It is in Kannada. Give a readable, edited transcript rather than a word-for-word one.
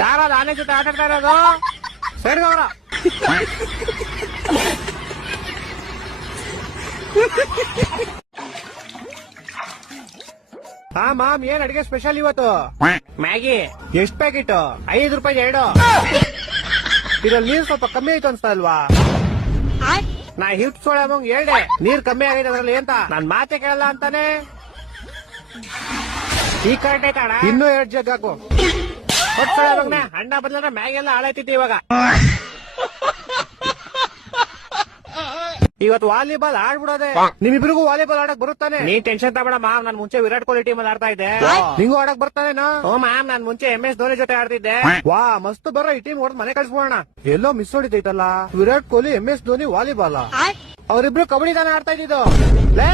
ಯಾರಾದ ಆನೆ ಜೊತೆ ಆಟ ಆಡ್ತಾ ಇರೋದು? ಸರಿ ಅವರ ಹಾ ಮಾಮ್, ಏನ್ ಅಡಿಗೆ ಸ್ಪೆಷಲ್ ಇವತ್ತು? ಮ್ಯಾಗಿ. ಎಷ್ಟ್ ಪ್ಯಾಕೆಟ್? 5 ರೂಪಾಯಿ 2. ಇದ್ರಲ್ಲಿ ನೀರ್ ಸ್ವಲ್ಪ ಕಮ್ಮಿ ಆಯ್ತು ಅನ್ಸ್ತಾ ಇಲ್ವಾ? ನಾ ಹಿಪ್ಸೋಳೆ ಅಮ್ಮಂಗ್ ಹೇಳ್ದೆ ನೀರ್ ಕಮ್ಮಿ ಆಗೈತೆ ಅದ್ರಲ್ಲಿ ಅಂತ. ನಾನ್ ಮಾತೆ ಕೇಳಲ್ಲ ಅಂತಾನೆ. ಈ ಕರೆಕ್ಟ್ ಆಯ್ತಾಣ? ಇನ್ನೂ 2 ಜಗ್ ಹಾಕು. ಹೊಟ್ಸೋಳೆ ಮಗನೆ, ಅಣ್ಣ ಬದಲಾದ್ರೆ ಮ್ಯಾಗಿ ಎಲ್ಲ ಹಾಳಾಯ್ತಿತ್ತು ಇವಾಗ. ಇವತ್ತು ವಾಲಿಬಾಲ್ ಆಡ್ಬಿಡೋದೆ. ನಿಮ್ಮಿಬ್ರಿಗೂ ವಾಲಿಬಾಲ್ ಆಡಕ್ ಬರುತ್ತಾನೆ? ನೀನ್ ಟೆನ್ಷನ್ ತಗೋಣ ಮಾಮ್, ನಾನ್ ಮುಂಚೆ ವಿರಾಟ್ ಕೊಹ್ಲಿ ಟೀಮ್ ಅಲ್ಲಿ ಆಡ್ತಾ ಇದ್ದೆ. ನಿಂಗೂ ಆಡಕ್ ಬರ್ತಾನೇನಾ? ಓ ಮ್ಯಾಮ್, ನಾನ್ ಮುಂಚೆ MS ಧೋನಿ ಜೊತೆ ಆಡ್ತಿದ್ದೆ. ವಾ, ಮಸ್ತ್ ಬರೋ, ಈ ಟೀಮ್ ಹೊಡೆದ್ ಮನೆ ಕಳ್ಸ್ಬೋಣ. ಎಲ್ಲೋ ಮಿಸ್ ಹೊಡಿತೈತಲ್ಲ. ವಿರಾಟ್ ಕೊಹ್ಲಿ MS ಧೋನಿ ವಾಲಿಬಾಲ್, ಅವರಿಬ್ರು ಕಬಡ್ಡಿ ತಾನೇ ಆಡ್ತಾ ಇದ್ದಿದ್ದು. ಲೇ